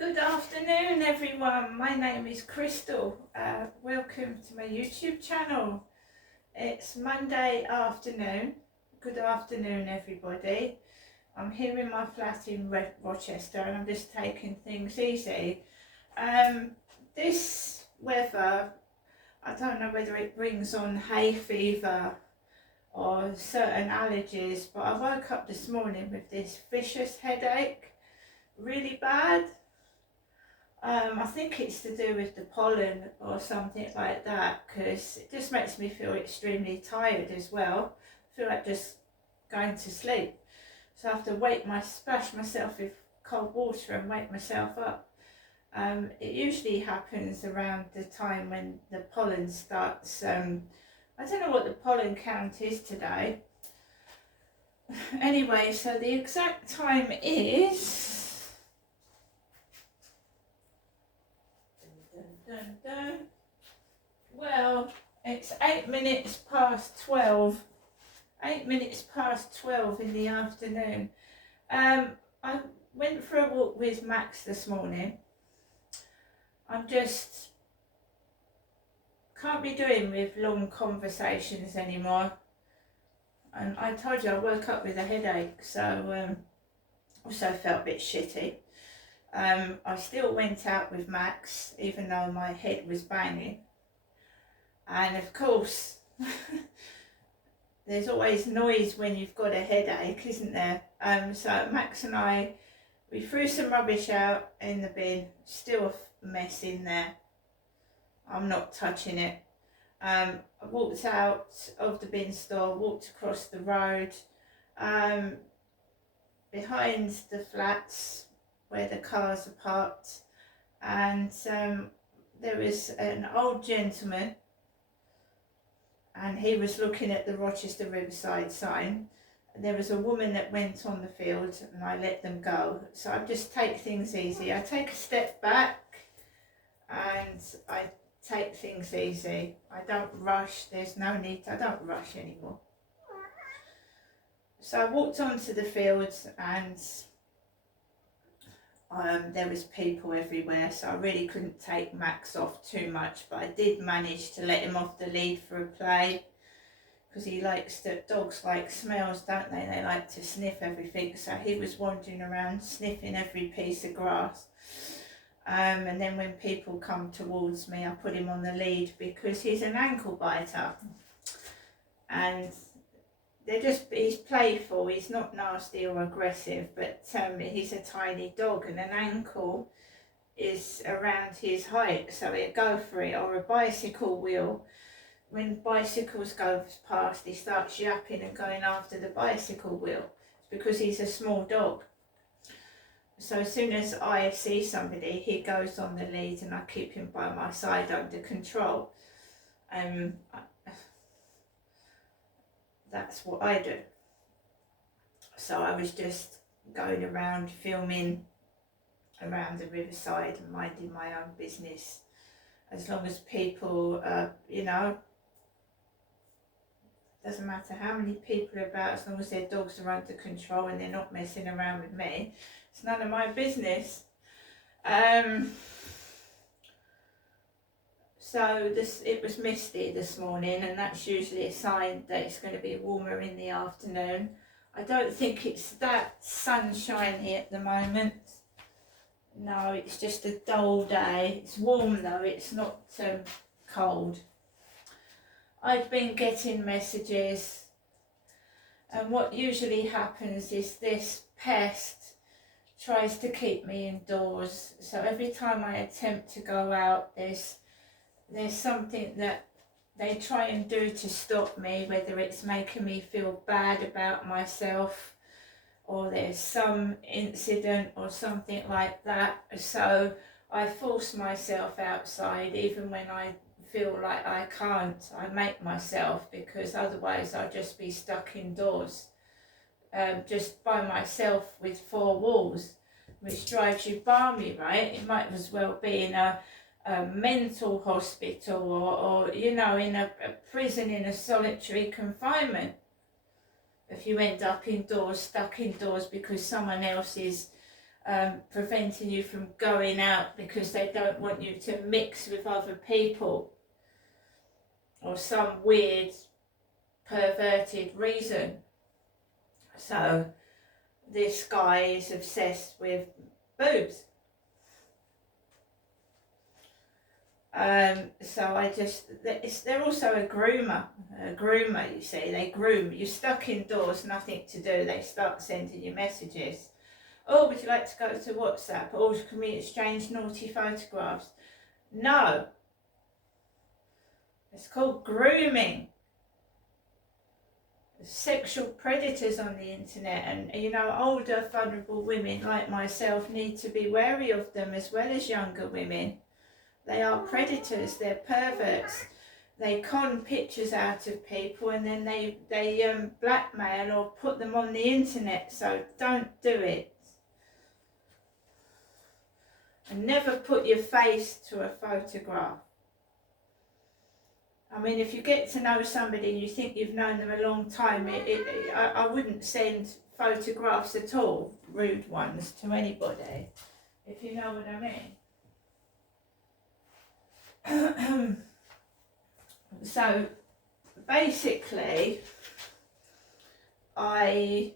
Good afternoon, everyone. My name is Crystal. Welcome to my YouTube channel. It's Monday afternoon. Good afternoon, everybody. I'm here in my flat in Rochester and I'm just taking things easy. This weather, I don't know whether it brings on hay fever or certain allergies, but I woke up this morning with this vicious headache, really bad. I think it's to do with the pollen or something like that, because it just makes me feel extremely tired as well. I feel like just going to sleep. So I have to splash myself with cold water and wake myself up. It usually happens around the time when the pollen starts. I don't know what the pollen count is today. Anyway, so the exact time is... Well, it's 8 minutes past 12. 8 minutes past 12 in the afternoon. I went for a walk with Max this morning. I'm just can't be doing with long conversations anymore. And I told you I woke up with a headache, so also felt a bit shitty. I still went out with Max, even though my head was banging. And of course, there's always noise when you've got a headache, isn't there? So Max and I, we threw some rubbish out in the bin, still a mess in there. I'm not touching it. I walked out of the bin store, walked across the road, behind the flats where the cars are parked, and there was an old gentleman and he was looking at the Rochester Riverside sign. There was a woman that went on the field and I let them go. So I just take things easy. I take a step back and I take things easy. I don't rush. There's no need. I don't rush anymore. So I walked onto the fields and there was people everywhere, so I really couldn't take Max off too much, but I did manage to let him off the lead for a play, because he likes to, dogs like smells, don't they? They like to sniff everything, so he was wandering around sniffing every piece of grass. And then when people come towards me, I put him on the lead because he's an ankle biter. And he's playful, he's not nasty or aggressive, but he's a tiny dog and an ankle is around his height, so he'll go for it. Or a bicycle wheel, when bicycles go past, he starts yapping and going after the bicycle wheel. It's because he's a small dog. So as soon as I see somebody, he goes on the lead and I keep him by my side under control. That's what I do. So I was just going around filming around the riverside and minding my own business. As long as people, doesn't matter how many people are about, as long as their dogs are under control and they're not messing around with me, it's none of my business. So it was misty this morning, and that's usually a sign that it's going to be warmer in the afternoon. I don't think it's that sunshiny at the moment. No, it's just a dull day. It's warm though, it's not cold. I've been getting messages, and what usually happens is this pest tries to keep me indoors. So every time I attempt to go out, there's something that they try and do to stop me, whether it's making me feel bad about myself or there's some incident or something like that. So I force myself outside even when I feel like I can't. I make myself, because otherwise I'll just be stuck indoors, just by myself with four walls, which drives you balmy, right? It might as well be in a mental hospital or in a prison, in a solitary confinement. If you end up indoors, stuck indoors because someone else is preventing you from going out because they don't want you to mix with other people, or some weird perverted reason. So this guy is obsessed with boobs. So they're also a groomer, you see. They groom. You're stuck indoors, nothing to do, they start sending you messages. Oh, would you like to go to WhatsApp? Or can we exchange naughty photographs? No. It's called grooming. Sexual predators on the internet, and you know, older vulnerable women like myself need to be wary of them, as well as younger women. They are predators, they're perverts. They con pictures out of people and then they blackmail or put them on the internet, so don't do it. And never put your face to a photograph. I mean, if you get to know somebody and you think you've known them a long time, I wouldn't send photographs at all, rude ones, to anybody, if you know what I mean. So basically, I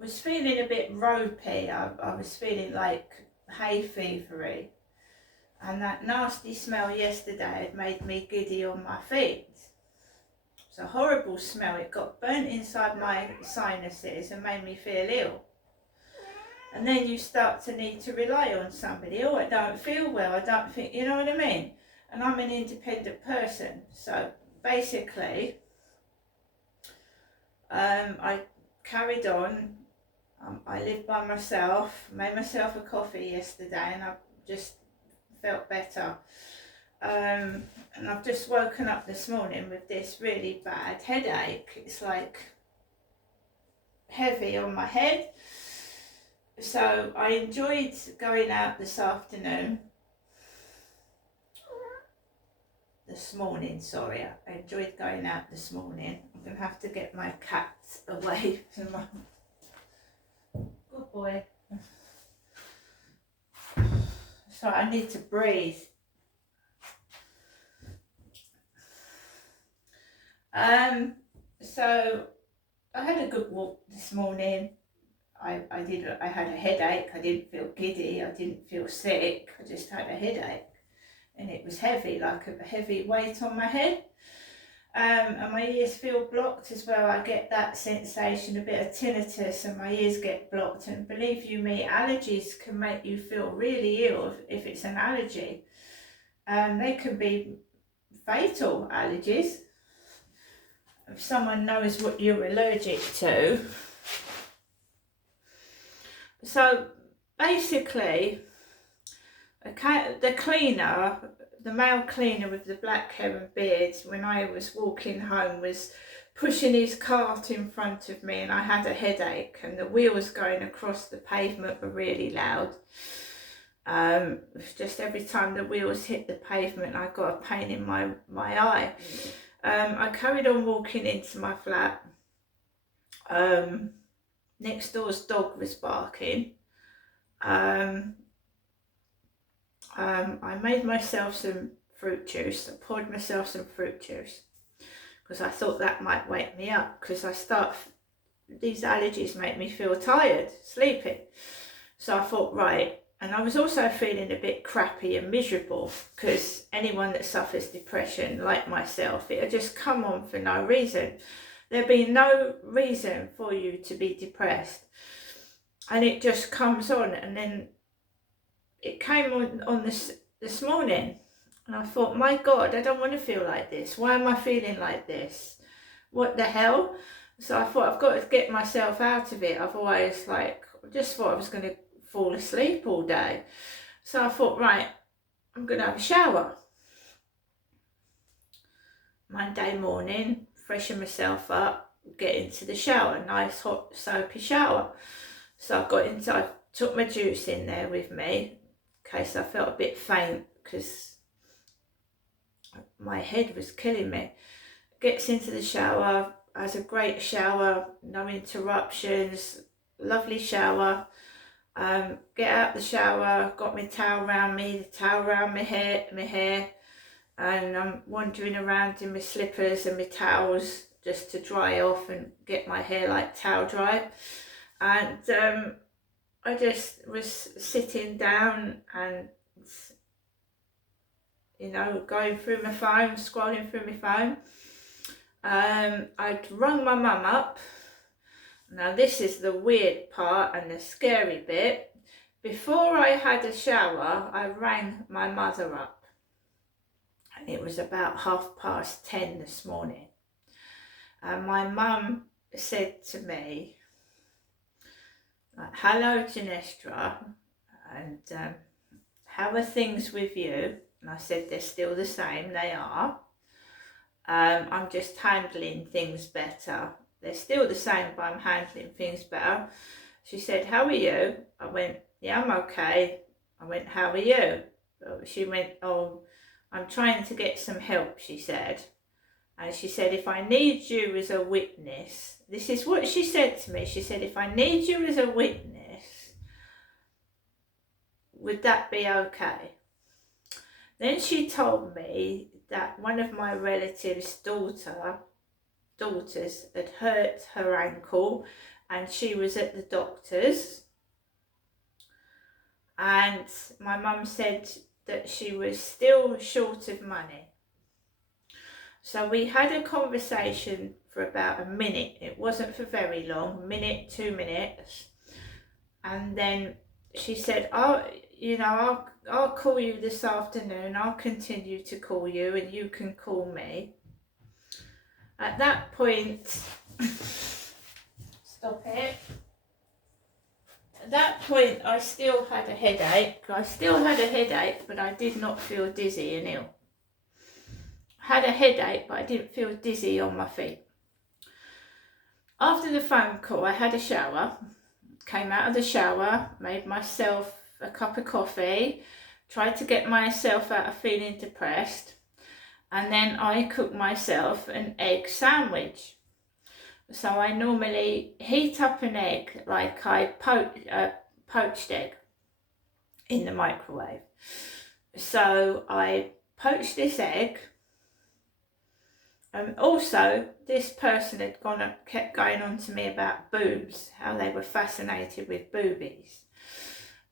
was feeling a bit ropey. I was feeling like hay fevery, and that nasty smell yesterday had made me giddy on my feet. It's a horrible smell. It got burnt inside my sinuses and made me feel ill. And then you start to need to rely on somebody. Oh, I don't feel well, I don't think, you know what I mean? And I'm an independent person. So basically, I carried on. I lived by myself, made myself a coffee yesterday, and I just felt better. And I've just woken up this morning with this really bad headache. It's like heavy on my head. So I enjoyed going out this morning, sorry. I enjoyed going out this morning. I'm going to have to get my cat away from my... Good boy. Sorry, I need to breathe. So I had a good walk this morning. I had a headache. I didn't feel giddy. I didn't feel sick. I just had a headache, and it was heavy, like a heavy weight on my head. And my ears feel blocked as well. I get that sensation, a bit of tinnitus, and my ears get blocked. And believe you me, allergies can make you feel really ill if it's an allergy. They can be fatal allergies. If someone knows what you're allergic to. So basically, the cleaner, the male cleaner with the black hair and beard, when I was walking home, was pushing his cart in front of me, and I had a headache, and the wheels going across the pavement were really loud. Just every time the wheels hit the pavement, I got a pain in my eye. I carried on walking into my flat. Next door's dog was barking. I made myself some fruit juice. I poured myself some fruit juice because I thought that might wake me up, because these allergies make me feel tired, sleepy. So I thought, right. And I was also feeling a bit crappy and miserable, because anyone that suffers depression, like myself, it'll just come on for no reason. There'll be no reason for you to be depressed. And it just comes on, and then it came on this morning. And I thought, my God, I don't want to feel like this. Why am I feeling like this? What the hell? So I thought, I've got to get myself out of it. Otherwise, I just thought I was going to fall asleep all day. So I thought, right, I'm going to have a shower. Monday morning, freshen myself up, get into the shower, nice hot soapy shower. So I took my juice in there with me in case I felt a bit faint, because my head was killing me. Gets into the shower, has a great shower, no interruptions, lovely shower. Get out the shower, got my towel around me, the towel around my hair, and I'm wandering around in my slippers and my towels just to dry off and get my hair like towel dry. And I just was sitting down and, you know, going through my phone, scrolling through my phone. I'd rung my mum up. Now this is the weird part and the scary bit. Before I had a shower, I rang my mother up. And it was about 10:30 this morning. And my mum said to me, hello Ginestra, and how are things with you? And I said, they're still the same, they are. I'm just handling things better. They're still the same, but I'm handling things better. She said, how are you? I went, yeah, I'm okay. I went, how are you? She went, oh, I'm trying to get some help, she said. And she said, if I need you as a witness, this is what she said to me. She said, if I need you as a witness, would that be okay? Then she told me that one of my relatives' daughters had hurt her ankle and she was at the doctor's. And my mum said that she was still short of money. So we had a conversation for about a minute. It wasn't for very long, a minute, 2 minutes. And then she said, oh, you know, I'll call you this afternoon. I'll continue to call you and you can call me. At that point, stop it. At that point, I still had a headache. But I did not feel dizzy and ill. Had a headache, but I didn't feel dizzy on my feet. After the phone call, I had a shower, came out of the shower, made myself a cup of coffee, tried to get myself out of feeling depressed, and then I cooked myself an egg sandwich. So I normally heat up an egg like I poached egg in the microwave. So I poached this egg. Also, this person had kept going on to me about boobs, how they were fascinated with boobies.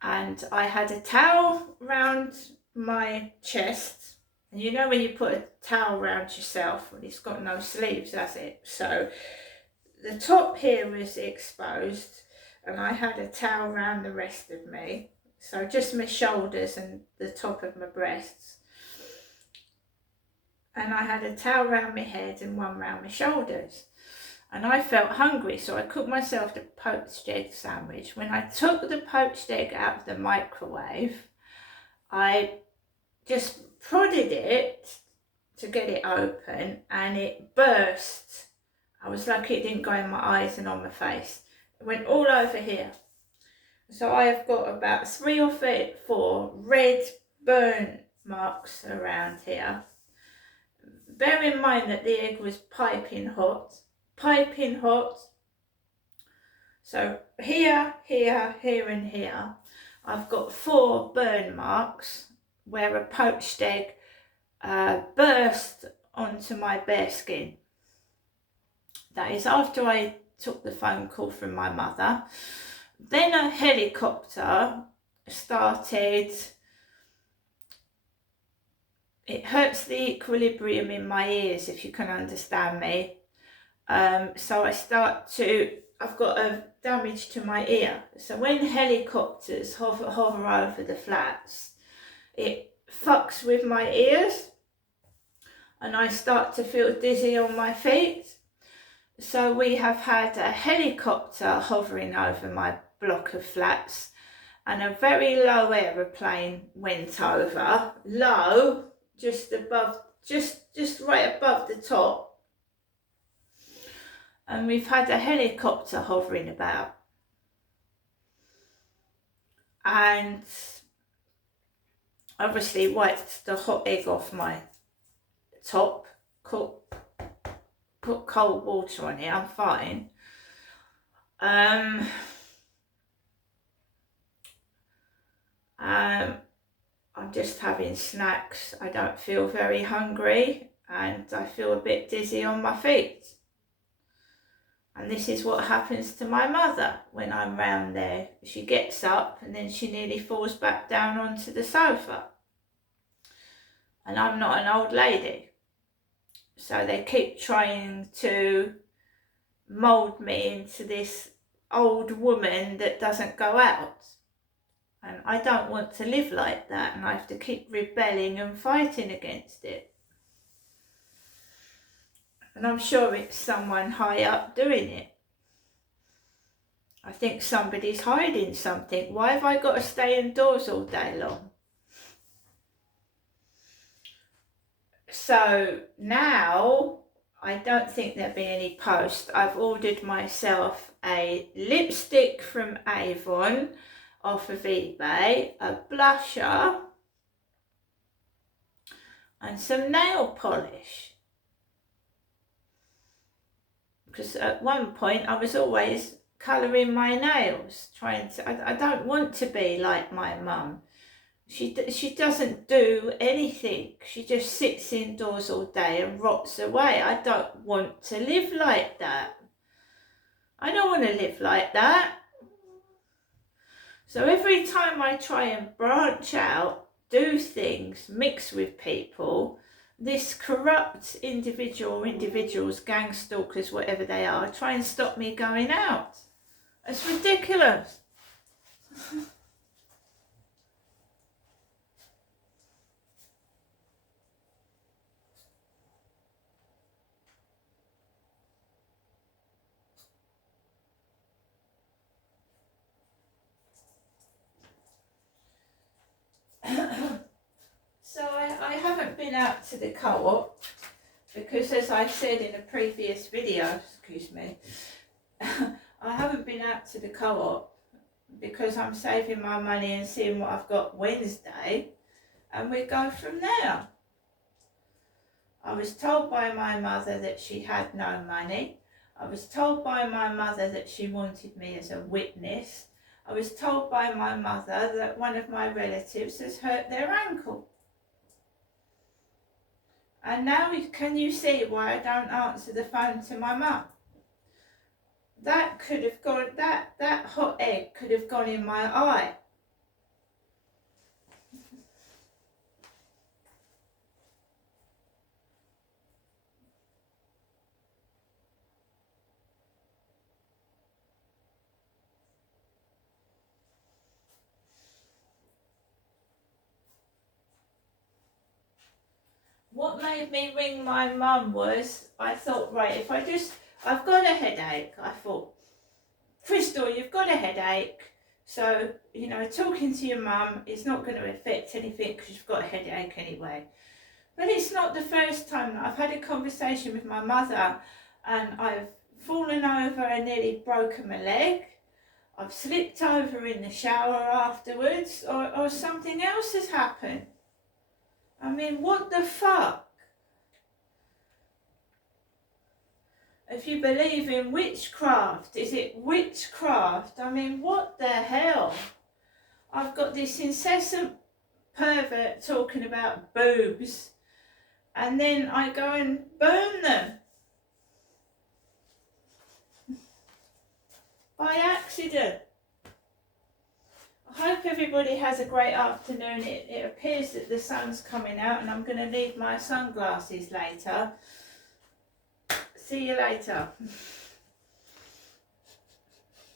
And I had a towel round my chest. And you know when you put a towel round yourself, it's got no sleeves, has it? So the top here was exposed and I had a towel round the rest of me. So just my shoulders and the top of my breasts. And I had a towel round my head and one round my shoulders. And I felt hungry, so I cooked myself the poached egg sandwich. When I took the poached egg out of the microwave, I just prodded it to get it open and it burst. I was lucky it didn't go in my eyes and on my face. It went all over here. So I have got about 3 or 4 red burn marks around here. Bear in mind that the egg was piping hot. So here, here, here and here, I've got 4 burn marks where a poached egg burst onto my bare skin. That is after I took the phone call from my mother. Then a helicopter started. It hurts the equilibrium in my ears, if you can understand me. So I've got a damage to my ear. So when helicopters hover over the flats, it fucks with my ears and I start to feel dizzy on my feet. So we have had a helicopter hovering over my block of flats and a very low aeroplane went over, low, just above, just right above the top. And we've had a helicopter hovering about. And obviously wiped the hot egg off my top, put cold water on it, I'm fine. I'm just having snacks. I don't feel very hungry and I feel a bit dizzy on my feet. And this is what happens to my mother when I'm round there. She gets up and then she nearly falls back down onto the sofa. And I'm not an old lady. So they keep trying to mould me into this old woman that doesn't go out. And I don't want to live like that, and I have to keep rebelling and fighting against it. And I'm sure it's someone high up doing it. I think somebody's hiding something. Why have I got to stay indoors all day long? So now, I don't think there'll be any post. I've ordered myself a lipstick from Avon off of eBay, a blusher and some nail polish. Because at one point I was always colouring my nails, trying to, I don't want to be like my mum. She doesn't do anything. She just sits indoors all day and rots away. I don't want to live like that. I don't want to live like that. So every time I try and branch out, do things, mix with people, this corrupt individuals, gang stalkers, whatever they are, try and stop me going out. It's ridiculous. So I haven't been out to the co-op because, as I said in a previous video, excuse me, I haven't been out to the co-op because I'm saving my money and seeing what I've got Wednesday, and we go from there. I was told by my mother that she had no money. I was told by my mother that she wanted me as a witness. I was told by my mother that one of my relatives has hurt their ankle. And now can you see why I don't answer the phone to my mum? That could have gone, that hot egg could have gone in my eye. What made me ring my mum was, I thought, right, if I've got a headache. I thought, Crystal, you've got a headache. So, you know, talking to your mum is not going to affect anything because you've got a headache anyway. But it's not the first time that I've had a conversation with my mother and I've fallen over and nearly broken my leg. I've slipped over in the shower afterwards, or something else has happened. I mean, what the fuck? If you believe in witchcraft, is it witchcraft? I mean, what the hell? I've got this incessant pervert talking about boobs, and then I go and burn them. By accident. I hope everybody has a great afternoon. It appears that the sun's coming out and I'm going to need my sunglasses later. See you later.